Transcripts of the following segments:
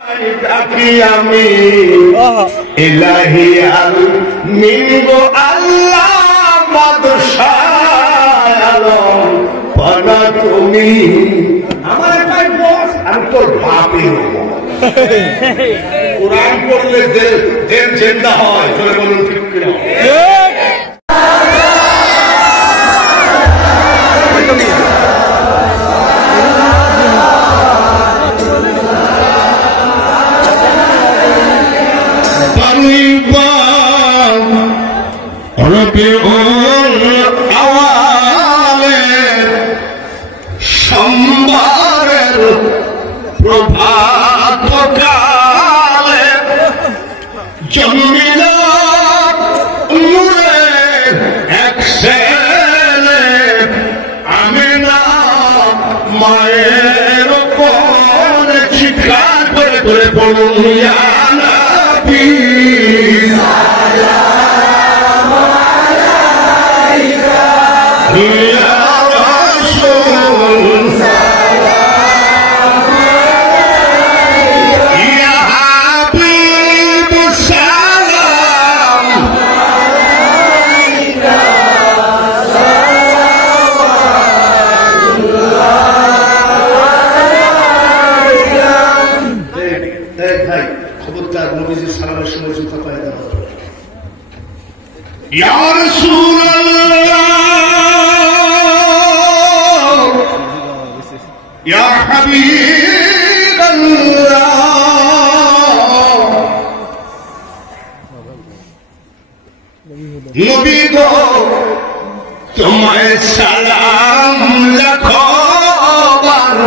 ডাকি আমি ইলাহি আমিন গো আল্লাহ বাদশাহ আলম পানা তুমি আমার ভাই বস আমি তোর বাপের কোরআন পড়লে দেন জিন্দা হয় চলে বলুন ঠিক কিনা সোমবারের প্রভাত কালে জন্মিল নূরের এক ছেলে আমিনা মায়ের কোন চিৎকার করে করে বলুন ইয়া নবী সালাম আলাইকা ইয়া রাসূল সালাম আলাইকা ইয়া হাবিব সালাম আলাইকা খবরদার নবীজির সালামের সময় জুতা পায়ে দেওয়া হবে ইয়া রাসূলুল্লাহ ইয়া হাবিবাল্লাহ নবী গো তোমায় সালাম লাখো বার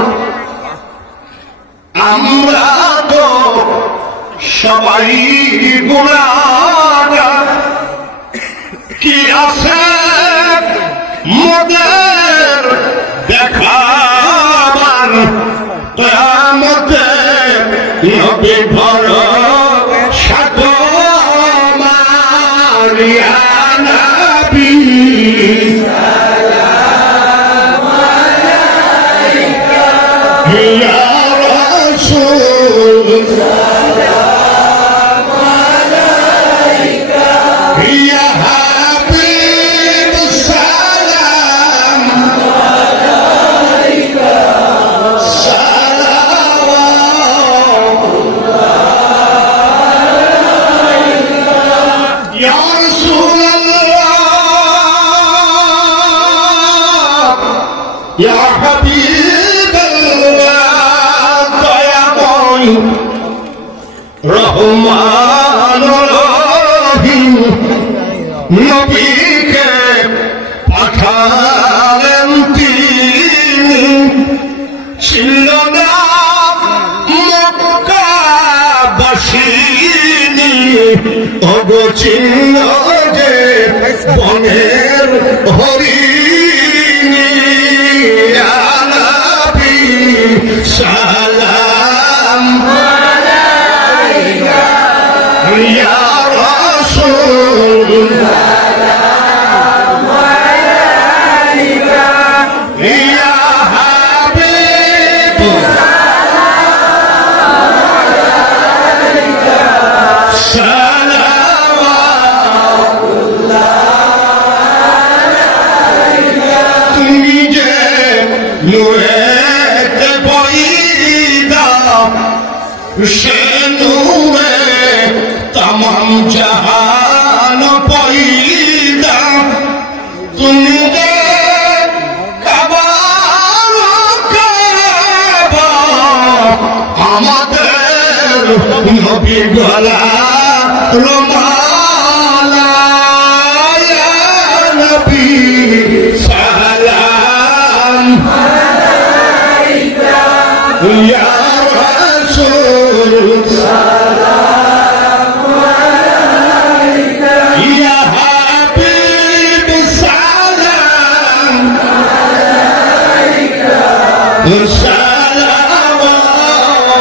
আমরা তো সবাই গুনাহগার কি আছে মোদের দেখাবার কিয়ামতে নবী ভরসা তোমার ইয়া নবী সালাম আলাইকা ইয়া রাসূল সালাম আলাইকা ইয়া হাবিব সালাম আলাইকা সালাওয়াতুল্লাহ আলাইকা ইয়া রাসূলুল্লাহ ইয়া হাবিবাল্লাহ দয়াময় রহমানুর রহিম নবীকে পাঠালেন তিনি ছিল না মক্কাবাসিনী অগোচিন্ন যে বনের হরিণী ইয়া নবী সালাম আলাইকা ইয়া রাসূল সালাম আলাইকা ইয়া হাবিব সালাম আলাইকা সালাওয়াতুল্লাহ আলাইকা তুমি যে নূরেতে পয়দা সে নূরে तमाम जहान पैदा তুমি যে কাবা আমাদের নবী গলা রমালা ইয়া নবী সালাম আলাইকা ইয়া রাসূল সালাম আলাইকা ইয়া হাবিব সালাম আলাইকা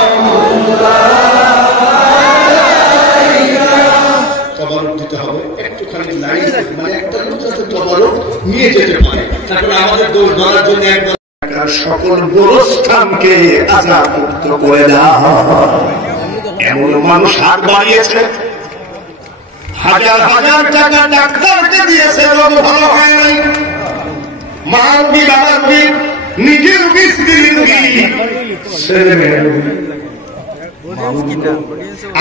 সালাওয়াতুল্লাহ আলাইকা তবারক দিতে হবে একটুখানি লাইন মানে একটা লোক যাতে তবারক নিয়ে যেতে পারে তারপরে আমাদের দৌড় ধরার জন্য একবার সকল গোরস্থানকে আযাব মুক্ত করে দাও। কোন মানুষ হাত বাড়িয়েছে? হাজার হাজার টাকা ডাক্তারকে দিয়েছে, রোগ ভালো হয় নাই। মানবী বাবাবী নিজের স্ত্রীর ছেলে মেয়ের।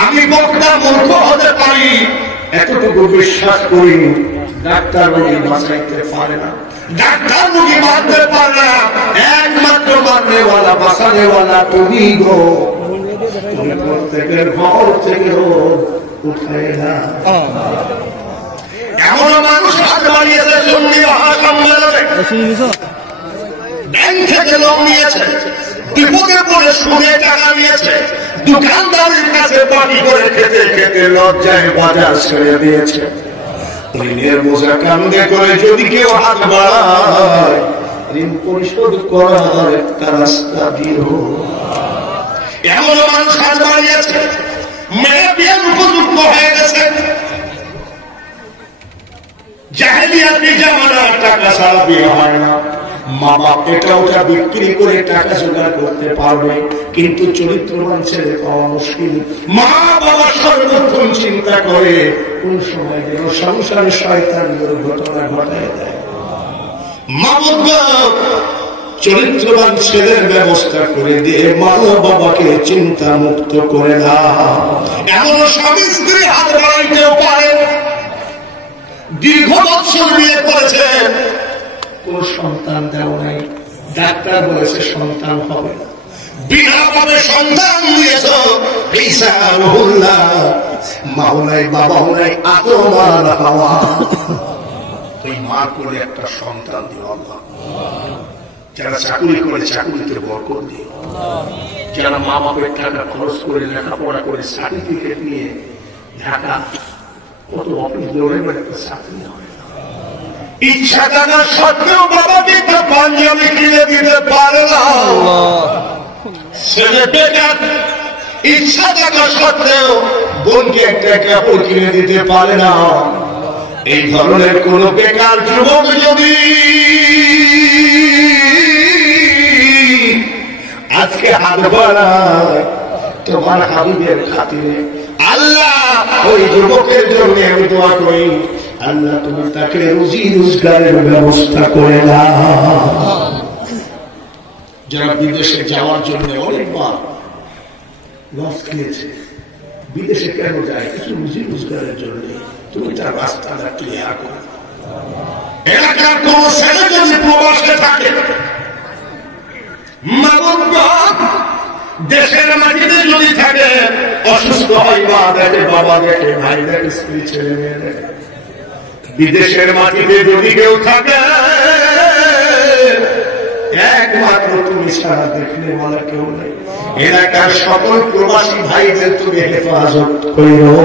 আমি বক্তা মূর্খ হতে পারি, এতটুকু বিশ্বাস করি ডাক্তার রোগী বাঁচাইতে পারে না, ডাক্তার রোগী বাঁচতে পারে না। একমাত্র মারনেওয়ালা বাঁচানেওয়ালা তুমি গো। তুমি প্রত্যেকের ঘর থেকে উঠায় না। এমন মানুষ হাত বাড়িয়েছে শুনলি মহাসম্মেলনে, ব্যাংক থেকে লোন নিয়েছে, বিপদে পড়ে সুদে টাকা নিয়েছে, দোকানদারের কাছে পানি করে খেতে খেতে লজ্জায় বাজার ছেড়ে দিয়েছে। ঋণের বোঝা কান্দে করে যদি কেউ হাত বাড়ায়, ঋণ পরিশোধ করার একটা রাস্তা দিও। এমন মানুষ হাত বাড়িয়েছে, মেয়ে বিয়ের উপযুক্ত হয়ে গেছে, জাহেলিয়াতি জামানার টাকা ছাড়া বিয়ে হয় না। মা বাপ এটা ওটা বিক্রি করে টাকা জোগাড় করতে পারবে, কিন্তু চরিত্রবান ছেলে পাওয়া মুশকিল। মা বাবা সর্বক্ষণ চিন্তা করে কোন সময় যেন সংসারে শয়তান দুর্ঘটনা ঘটায় দেয়। মা বাবা চরিত্রবান ছেলের ব্যবস্থা করে দিয়ে মা বাবাকে চিন্তা মুক্ত করে দাও। এমন স্বামী স্ত্রী হাত বাড়াইতেও পারে, দীর্ঘ বছর বিয়ে করেছে, কোন সন্তান দেওয়া নাই, ডাক্তার বলেছে সন্তান হবে না, বিনাভাবে সন্তান দিয়েছ, মাও নাই বাবাও নাই, আতমার হাওয়া। ওই মা করে একটা সন্তান দিও আল্লাহ। যারা চাকুরি করে চাকুরিতে বরকত দিও, যারা মা বাপের টাকা খরচ করে লেখাপড়া করে সার্টিফিকেট নিয়ে ঢাকা কত অফিস দৌড়ে একটা চাকরি হয়। ইচ্ছা থাকা সত্ত্বেও বাবা কিন্তু পাঞ্জাবি কিনে দিতে পারে না, ছেলে বেকার। ইচ্ছা থাকা সত্ত্বেও বোনকে একটা কাপড় কিনে দিতে পারে না। এই ধরনের কোন বেকার যুবক যদি আজকে হাত বাড়ায় তোমার হাবিবের খাতিরে, আল্লাহ ওই যুবকের জন্য আমি দোয়া করি, আল্লাহ তুমি তাকে রুজি রোজগারের ব্যবস্থা করে দাও। যারা বিদেশে যাওয়ার জন্য অনেকবার লস খেয়েছে, বিদেশে কেন যায়? কিছু রুজি রোজগারের জন্য। তুমি তার রাস্তাটা ক্লিয়ার করে দাও। এলাকার কোন ছেলে যদি প্রবাসে থাকে, দেশের মাটিতে যদি থাকে, অসুস্থ হয় মা দেখে, বাবা দেখে, ভাই দেখে, স্ত্রী ছেলে মেয়ে দেখে। বিদেশের মাটিতে যদি কেউ থাকে, একমাত্র তুমি ছাড়া দেখলে বলা কেউ নেই। এলাকার সকল প্রবাসী ভাইদের তুমি হেফাজত করো।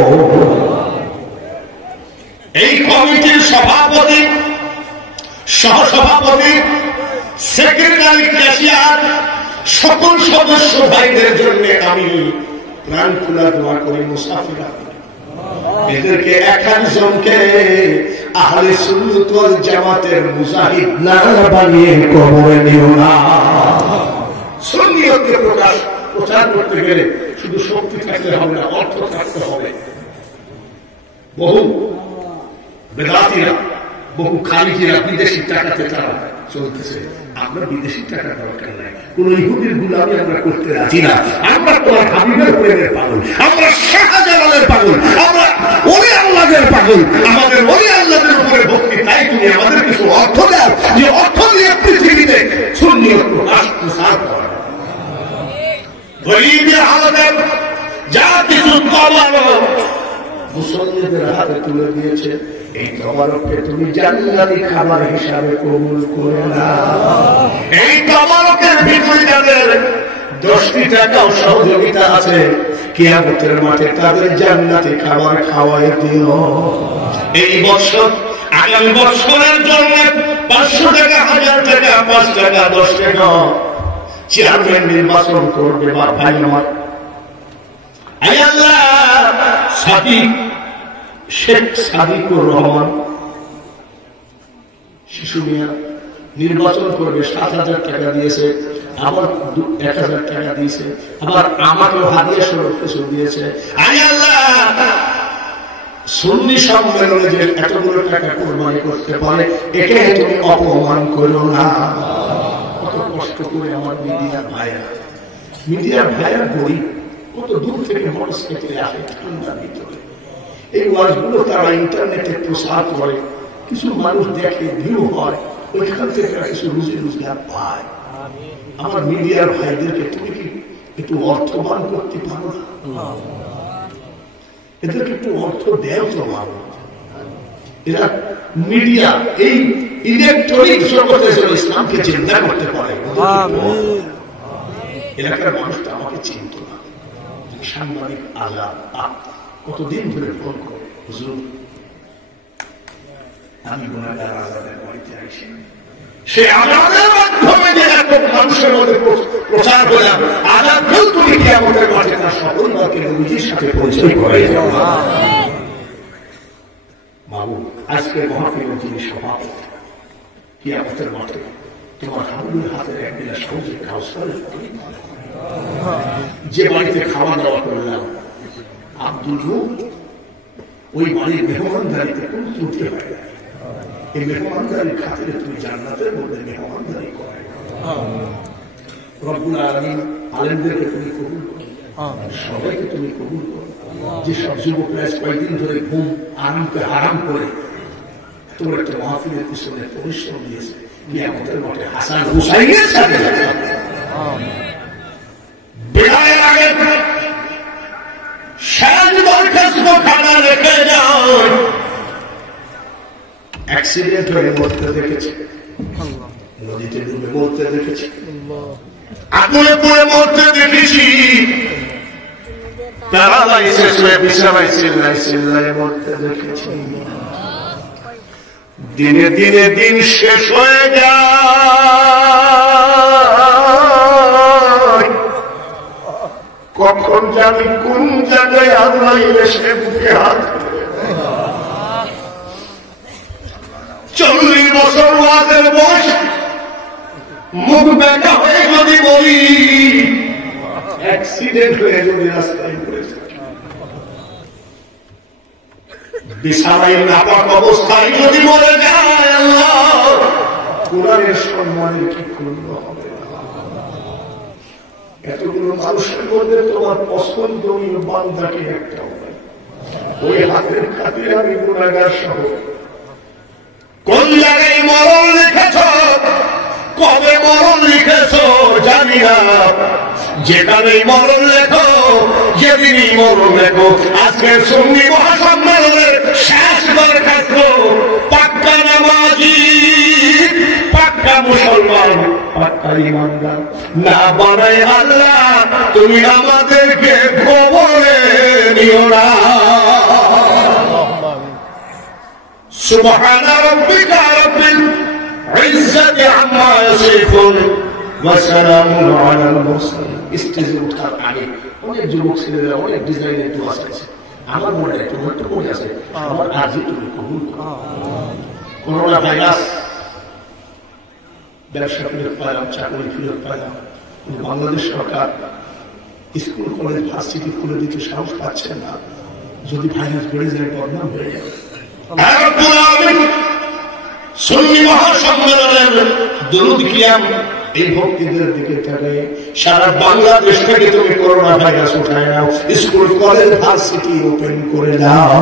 এই কমিটির সভাপতি, সহসভাপতি, সেক্রেটারি, ক্যাশিয়ার, সকল সদস্য ভাইদের জন্য আমি প্রাণ খোলা দোয়া করি। মুসাফিরা এদেরকে একজনকে আহলে সুন্নাত ওয়াল জামাতের মুজাহিদ না বানিয়ে কবরে নিও না। সুন্নিয়তকে প্রচার করতে গেলে শুধু শক্তি থাকতে হবে না, অর্থ থাকতে হবে। বহু বেদাতিরা, বহু খালিকিরা বিদেশি টাকাতে তারা চলতেছে। আমরা বিদেশি টাকা দরকার নাই, কোন ইহুদির গুলামি আমরা করতে রাজি না। আমরা তোমার হাবিবের প্রেমের পাগল, আমরা শাহজালালের পাগল, আমরা ওলি আল্লাহদের পাগল, আমাদের ওলি আল্লাহদের উপরে ভক্তি। তাই তুমি আমাদের কিছু অর্থ দাও, যে অর্থ দিয়ে পৃথিবীতে সুন্নিয়ত প্রসার করা। গরিবের হালতে যা কিছু কমানো মুসলমানদের হাতে তুলে দিয়েছে, এই তবারককে তুমি জান্নাতি খাবার হিসাবে কবুল করে নাও। এই তবারকের ভিতরে যাদের 10টি টাকাও সহযোগিতা আছে, কিয়ামতের মাঠে তাদের জান্নাতি খাবার খাওয়াই দিও। এই বছর, আগামী বছরের জন্য 500 টাকা, 1000 টাকা, 5 টাকা, 10 টাকা চেয়ারম্যান নির্বাচন করবে ভাই আমার। আল্লাহ সাদিক শেখ সাদিকুর রহমান শিশু মিয়া নির্বাচন করবে, 7000 টাকা দিয়েছে। আবার 1000 টাকা দিয়েছে, আবার আমাকেও হাদিয়া স্বরূপ কিছু দিয়েছে। আল্লাহ সুন্নি সম্মেলনে যে এতগুলো টাকা কোরবানি করতে পারে, একে তুমি অপমান করো না। কত কষ্ট করে আমার মিডিয়ার ভাইয়া গরিব, কত দূর থেকে মানুষ খেতে আসে ঠান্ডার ভিতরে। এই ওয়াজগুলো তারা ইন্টারনেটে প্রচার করে, কিছু মানুষ দেখে, ভিউ হয়, ওইখান থেকে কিছু রুজি রোজগার পায়। আমার মিডিয়ার ভাইদেরকে তুমি কি একটু অর্থবান করতে পারো না? এদেরকে একটু অর্থ দেও তো ভালো। এরা মিডিয়া এই ইলেকট্রনিক জগতে ইসলামকে চিন্তা করতে পারে। এলাকার মানুষটা আমাকে চিনত না। সাংবাদিক আজাদ কতদিন ধরে ফোন করে, হুজুর আমি গুনাহগার আজাদের বাড়িতে আসি, সে আজাদের মাধ্যমে যে এত মানুষের মধ্যে প্রচার করলাম, আজাদ তুমি কি আমাদের মাঝে তার সকলকে নিজের সাথে পরিচয় করাই যাও। বাবু আজকে মহাফিলের যিনি সভাপতি, কি আমাদের মাঠে তোমার হাবুলের হাতের এক গিলাস সবজি কাউসারের যে বাড়িতে খাওয়া দাওয়া করলাম, আব্দুল ওই বাড়ির মেহমানদারিতে কোন ত্রুটি হয় না। এই মেহমানদারির খাতিরে তুমি জান্নাতের মধ্যে মেহমানদারি করে। রব্বুল আলামিন আলেমদেরকে তুমি কবুল করো, সবাইকে তুমি কবুল করো। যে সব যুবকরা কয়েকদিন ধরে ঘুম আরামকে হারাম করে তোমার একটা মাহফিলের পিছনে পরিশ্রম দিয়েছে, কিয়ামতের মাঠে হাসান হুসাইনের সাথে বিদায়ের আগে শেষ দরখাস্ত খানা রেখে যাও। অ্যাক্সিডেন্ট হয়ে মরতে দেখেছে, নদীতে ডুবে মরতে দেখেছি, আগুনে পুড়ে মরতে দেখেছি, প্যারালাইসিস হয়ে বিছানায় চিল্লায় চিল্লায় মরতে দেখেছি। দিনে দিনে দিন শেষ হয়ে যায়, কখন জানি কোন জায়গায় আল্লাহ এসে বুকে হাত। 40 বছর ওয়াজের বয়স, মুখ বেঁকা হয়ে যদি বলি, অ্যাক্সিডেন্ট হয়ে যদি রাস্তায় পড়েছে, বিছানায় নাপাক অবস্থায় যদি মরে যায়, আল্লাহ কোরআনের সম্মানের কি ক্ষুণ্ণ হবে? এতগুলো মানুষের মধ্যে তোমার পছন্দনীয় বান্দাকে একটা হবে, ওই হাতের খাতিরে আমি গুনাহগার সহ। কোন জায়গায় মরণ লিখেছ, কবে মরণ লিখেছ জানি না, যেখানেই মরণ লেখো, যেদিনই মরণ লেখো। আজকে সুন্নি মহাসম্মেলনের শেষ দরখাস্ত, পাক্কা নামাজি, পাক্কা মুসলমান, পাক্কা ইমানদার না বানাই আল্লাহ তুমি আমাদেরকে কবরে নিও না। সুবহানা রাব্বিকা রাব্বিল ইজ্জাতি আম্মা ইয়াসিফুন ওয়া সালামুন আলাল মুরসালিন। স্টেজে ওঠার আগে অনেক যুবক ছেলেরা অনেক ডিজাইনের দোয়া চাইছে। আমার মনে হয় তোমার তো মনে আছে, আমার আজই তুমি কবুল করো। করোনা ভাইরাস, ব্যবসা ফিরত পাইলাম, চাকরি ফিরত পাইলাম, কিন্তু বাংলাদেশ সরকার স্কুল কলেজ ভার্সিটি খুলে দিতে সাহস পাচ্ছে না। যদি ভাইরাস বেড়ে যায় বদনাম হয়ে যাবে। সুন্নি মহাসম্মেলনের দুরূদ কিয়াম এই ভক্তিদের দিকে থাকে। সারা বাংলাদেশ থেকে তুমি করোনা ভাইরাস উঠায় নাও, স্কুল কলেজ ভার্সিটি ওপেন করে দাও,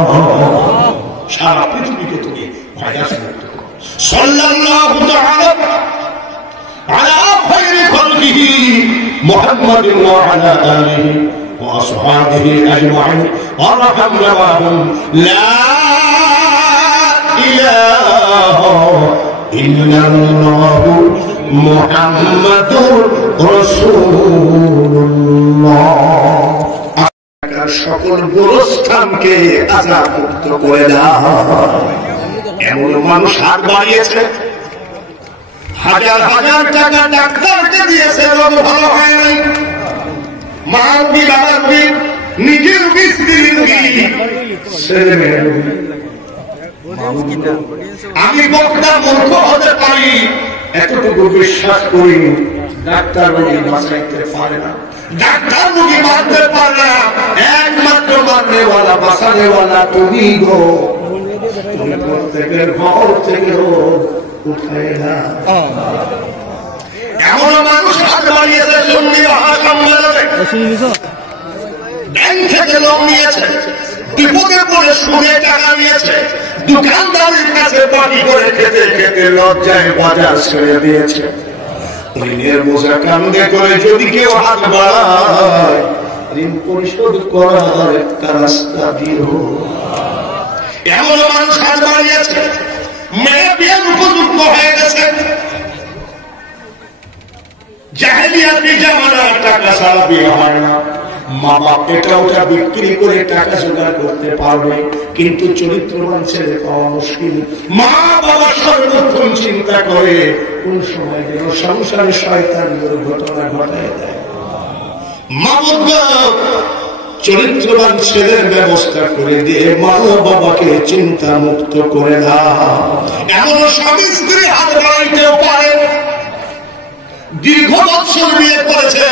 সারা পৃথিবীকে তুমি ভাইরাস মুক্ত করো। সাল্লাল্লাহু তাআলা আলা খায়রি খালকিহি মুহাম্মাদিন ওয়া আলা আলিহি ওয়া আসহাবিহি আজমাইন ওয়া রাহমানা মাহুম লা ইলাহা ইল্লাল্লাহু মুহাম্মাদুর রাসূলুল্লাহ। সকল গোরস্থানকে আযাব মুক্ত করে দাও। এমন মানুষ হাত বাড়িয়েছে, হাজার হাজার টাকা ডাক্তারকে দিয়েছে, রোগ ভালো হয় নাই, মানবী বাবাবী নিজের স্ত্রী ছেলে মেয়ে। আমি বক্তা মূর্খ হতে পারি, এতটুকু বিশ্বাস করি ডাক্তার রোগী বাঁচাইতে পারে না, ডাক্তার রোগী মারতে পারে না, একমাত্র মারনেওয়ালা বাঁচানেওয়ালা তুমি গো। তুমি প্রত্যেকের ঘর থেকে উঠায় না। এমন মানুষ হাত বাড়িয়েছে সুন্নি মহাসম্মেলনে, ব্যাংক থেকে লোন নিয়েছে, বিপদে পড়ে সুদে টাকা নিয়েছে, দোকানদারের কাছে বাড়ি করে খেতে খেতে লজ্জায় বাজার ছেড়ে দিয়েছে। ঋণের বোঝা কান্দে করে যদি কেউ হাত বাড়ায়, ঋণ পরিশোধ করার একটা রাস্তা দিও। এমন মানুষ হাত বাড়িয়েছে, মেয়ে বিয়ের উপযুক্ত হয়ে গেছে, জাহেলিয়াতি জামানা টাকা ছাড়া বিয়ে হয় না, মা বাপ এটা ওটা বিক্রি করে টাকা জোগাড় করতে পারবে, কিন্তু চরিত্রবান ছেলে পাওয়া মুশকিল। মা বাবা সর্বপ্রথম চিন্তা করে কোন সময় যেন সংসারে শয়তান দুর্ঘটনা ঘটায় দেয়। মা বাবা চরিত্রবান ছেলের ব্যবস্থা করে দিয়ে মা বাবাকে চিন্তা মুক্ত করে দাও। এমন স্বামী স্ত্রী হাত বাড়াইতেও পারে, দীর্ঘ বছর বিয়ে করেছে,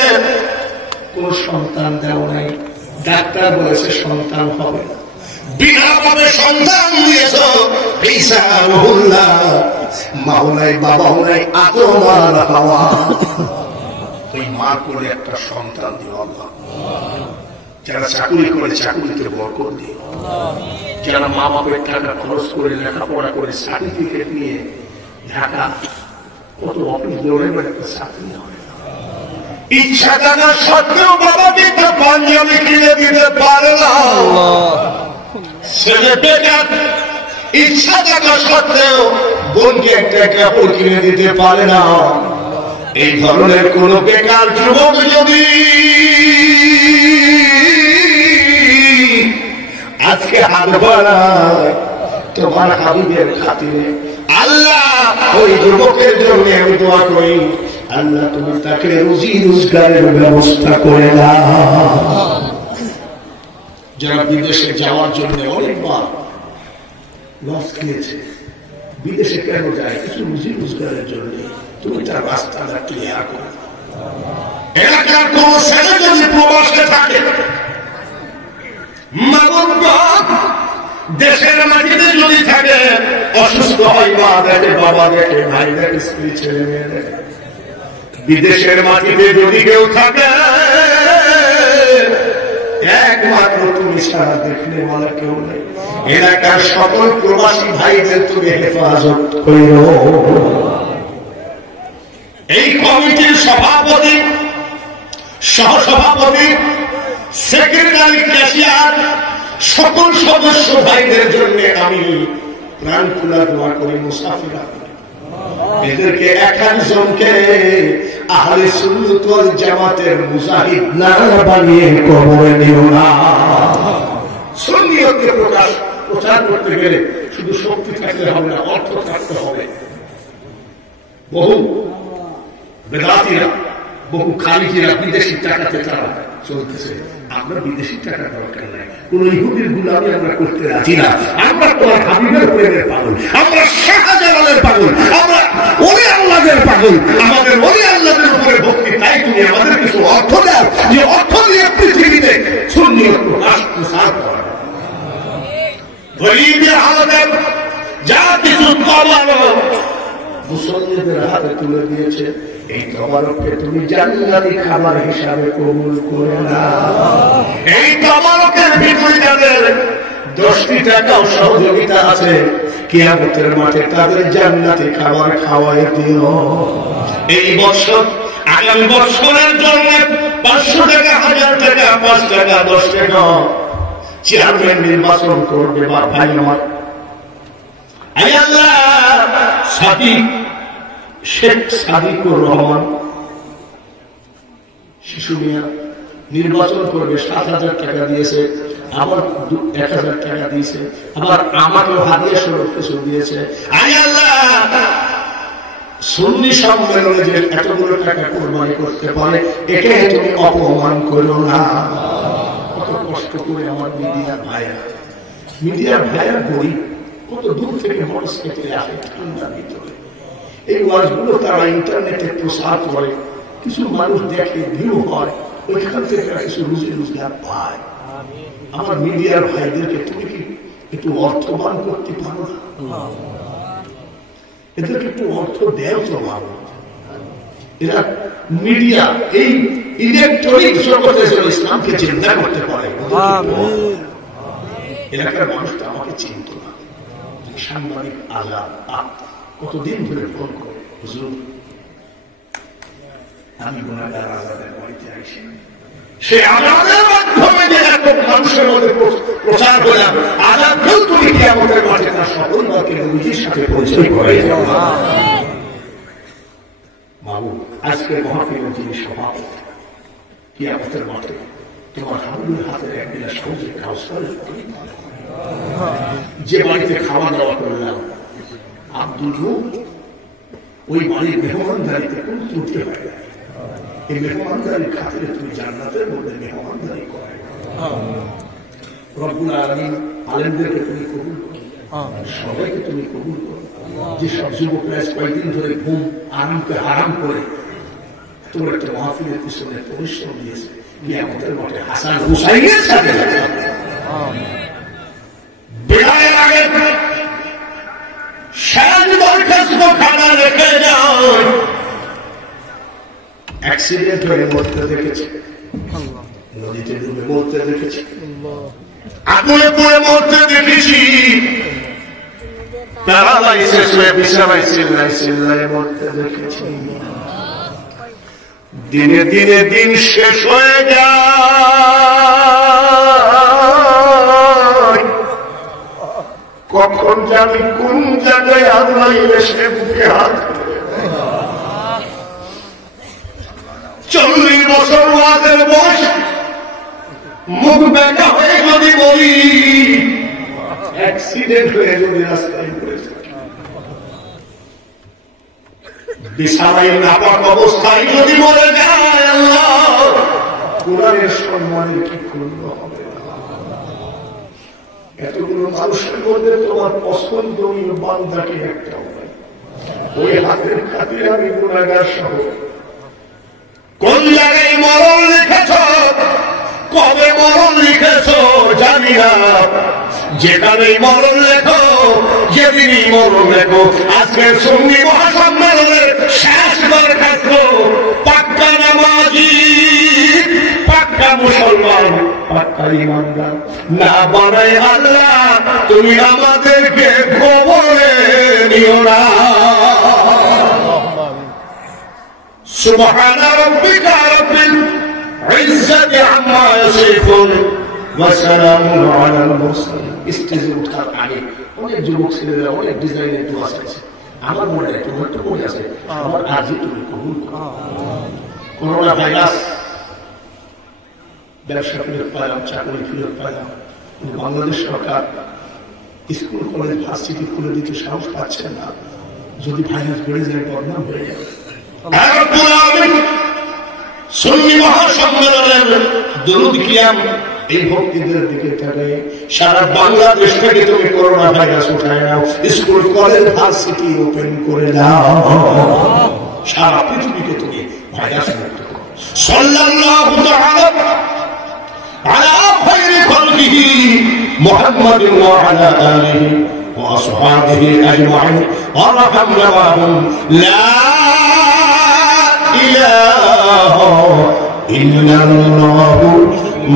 কোন সন্তান দেও নাই, ডাক্তার বলেছে সন্তান হবে না, বিনা ভাবে সন্তান দিয়েছ, মাও নাই বাবাও নাই, আতমার হাওয়া, ওই মা করে একটা সন্তান দিও আল্লাহ। যারা চাকুরি করে চাকুরিতে বরকত দিও, যারা মা বাপের টাকা খরচ করে লেখাপড়া করে সার্টিফিকেট নিয়ে ঢাকা কত অফিস দৌড়ে একটা চাকরি হয়, ইচ্ছা থাকা সত্ত্বেও বাবাকে একটা পাঞ্জাবি কিনে দিতে পারে না, ছেলে বেকার, ইচ্ছা থাকা সত্ত্বেও বোনকে একটা কাপড় কিনে দিতে পারে না। এই ধরনের কোন বেকার যুবক যদি আজকে হাত বাড়ায়, তোমার হাবিবের খাতিরে আল্লাহ ওই যুবকের জন্য আমি দোয়া করি, আল্লাহ তুমি তাকে রুজি রোজগারের ব্যবস্থা করে দাও। যারা বিদেশে যাওয়ার জন্য অনেকবার লস খেয়েছে, বিদেশে কেন যায়? কিছু রুজি রোজগারের জন্য। তুমি তার রাস্তাটা ক্লিয়ার করো। এলাকার কোন ছেলে যদি প্রবাসে থাকে, দেশের মাটিতে যদি থাকে, অসুস্থ হয় মা দেখে, বাবা দেখে, ভাই দেখে, স্ত্রী ছেলে মেয়ে দেখে। বিদেশের মাটিতে যদি কেউ থাকে, একমাত্র তুমি সারা দেখলে বলা কেউ নেই। এলাকার সকল প্রবাসী ভাইদের তুমি হেফাজত করো। এই কমিটির সভাপতি, সহসভাপতি, সেক্রেটারি, ক্যাশিয়ার, সকল সদস্য ভাইদের জন্য আমি প্রাণ খোলা দোয়া করি, মুসাফিরা এদেরকে একজনকে আহলে সুন্নাত ওয়াল জামাতের মুজাহিদ না বানিয়ে কবরে নিও না। সুন্নিয়তকে প্রচার করতে গেলে শুধু শক্তি থাকলে হবে না, অর্থ থাকতে হবে। বহু বেদাতিরা, বহু খালিজিরা বিদেশি টাকাতে তারা চলতেছে। আমরা বিদেশি টাকা দরকার নাই, কোন ইহুদির গুলামি আমরা করতে রাজি না। আমরা তোমার হাবিবের প্রেমের পাগল, আমরা শাহজালালের পাগল, আমরা ওলি আল্লাহদের পাগল, আমাদের ওলি আল্লাহদের উপরে ভক্তি। তাই তুমি আমাদের কিছু অর্থ দাও, যে অর্থ দিয়ে পৃথিবীতে সুন্নিয়ত প্রসার করা। গরীবের হালতে যা কিছু কমানো মুসলমানদের হাতে তুলে দিয়েছে, এই তবারককে তুমি জান্নাতি খাবার হিসাবে কবুল করে নাও। এই তবারকের ভিতরে যাদের 10টি টাকাও সহযোগিতা আছে, কিয়ামতের মাঠে তাদের জান্নাতি খাবার খাওয়াই দিও। এই বছর, আগামী বছরের জন্য 500 টাকা, 1000 টাকা, 5 টাকা, 10 টাকা চেয়ারম্যান নির্বাচন করবে। ভাই আমার, আল্লাহ সাদিক শেখ সাদিকুর রহমান শিশু মিয়া নির্বাচন করবে, 7,000 টাকা দিয়েছে, আবার 1,000 টাকা দিয়েছে, আবার আমাকেও হাদিয়া স্বরূপ কিছু দিয়েছে। আল্লাহ সুন্নি সম্মেলনে যে এতগুলো টাকা কোরবানি করতে পারে, একে তুমি অপমান করো না। কত কষ্ট করে আমার মিডিয়ার ভাইয়া গরিব, কত দূর থেকে মানুষ খেতে আসে ঠান্ডার ভিতরে। এই ওয়াজগুলো তারা ইন্টারনেটে প্রসার করে, কিছু মানুষ দেখে ভিউ হয়, ওইখান থেকে কিছু রুজি রোজগার পায়। আমার মিডিয়ার ভাইদেরকে তুমি কি একটু অর্থবান করতে পারো না? এদেরকে একটু অর্থ দেও তো ভালো। এরা মিডিয়া এই ইলেকট্রনিক জগতে ইসলামকে চিন্তা করতে পারে। এলাকার মানুষটা আমাকে চিনত না। সাংবাদিক আজাদ কতদিন ধরে ফোন করে, হুজুর আমি গুনাহগার আজাদের বাড়িতে আসি। সে আজাদের মাধ্যমে যে এত মানুষের মধ্যে প্রচার করলাম, আজাদকেও তুমি কি আমাদের মাঠে তার সকল বাকে নবীজির সাথে পরিচয় করে যাও। বাবু আজকে মহাপীরের যিনি সভাপতি, কি আমাদের মাঠে তোমার হাবুলের হাতের এক গিলাস সবজি কাউসারের যে বাড়িতে খাওয়া দাওয়া করলাম, আব্দুল ওই বাড়ির মেহমানদারিতে কোন ত্রুটি হয় না। এই মেহমানদারির খাতিরে তুমি জান্নাতের মধ্যে মেহমানদারি করে। রব্বুল আলামিন আলেমদেরকে তুমি কবুল করো, সবাইকে তুমি কবুল করো। যেসব যুবকরা কয়েকদিন ধরে ঘুম আরামকে হারাম করে তোমার একটা মাহফিলের পিছনে পরিশ্রম দিয়েছে, কিয়ামতের মাঠে হাসান হুসাইনের সাথে বিদায়ের আগে শেষ দরখাস্ত খানা রেখে যাও। অ্যাক্সিডেন্ট হয়ে মরতে দেখেছে, নদীতে ডুবে মরতে দেখেছি, আগুনে পুড়ে মরতে দেখেছি, প্যারালাইসিস হয়ে বিছানায় চিল্লায় চিল্লায় মরতে দেখেছি। দিনে দিনে দিন শেষ হয়ে যায়, কখন জানি কোন জায়গায় আল্লাহ এসে বুকে হাত 40 বছর ওয়াজের বয়স, মুখ বেঁকা হয়ে যদি বলি, অ্যাক্সিডেন্ট হয়ে যদি রাস্তায় পড়েছে, বিছানায় নাপাক অবস্থায় যদি মরে যায়, আল্লাহ কোরআনের সম্মানের কি ক্ষুণ্ণ হবে? এতগুলো মানুষের মধ্যে তোমার পছন্দনীয় বান্দাকে একটা হয়, ওই হাতের খাতিরে আমি গুনাহগার সহ কোন জায়গায় মরণ লিখেছ, কবে মরণ লিখেছ জানি না, যেখানেই মরণ লেখো, যেদিনই মরণ লেখো। আজকে সুন্নি মহাসম্মেলনের শেষ দরখাস্ত, পাক্কা নামাজি, পাক্কা মুসলমান, পাক্কা ইমানদার না বানাই আল্লাহ তুমি আমাদেরকে কবরে নিও না। সুবহানা রাব্বিকা রাব্বিল ইজ্জাতি আম্মা ইয়াসিফুন ওয়া সালামুন আলাল মুরসালিন। স্টেজে ওঠার আগে অনেক যুবক ছেলেরা অনেক ডিজাইনের দোয়া চাইছে, আমার মনে একটু হয়তো পড়ে আছে, আমার আজই তুমি কবুল করো। করোনা ভাইরাস, ব্যবসা ফিরত পাইলাম, চাকরি ফিরত পাইলাম, কিন্তু বাংলাদেশ সরকার স্কুল কলেজ ভার্সিটি খুলে দিতে সাহস পাচ্ছে না। যদি ভাইরাস বেড়ে যায় বদনাম হয়ে যাবে। সুন্নি মহাসম্মেলনের দরুদ কিয়াম এই ভক্তিদের দিকে থাকে, সারা বাংলাদেশ থেকে তুমি করোনা ভাইরাস উঠায় নাও, স্কুল কলেজ ভার্সিটি ওপেন করে দাও, সারা পৃথিবীকে তুমি ভাইরাস মুক্ত করো। সাল্লাল্লাহু তাআলা আলা খায়রি খালকিহি মুহাম্মাদিন ওয়া আলা আলিহি ওয়া আসহাবিহি আজমাইন ওয়া রাহমাহুম লা ইলাহা ইল্লাল্লাহু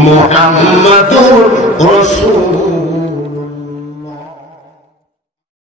মুহাম্মাদুর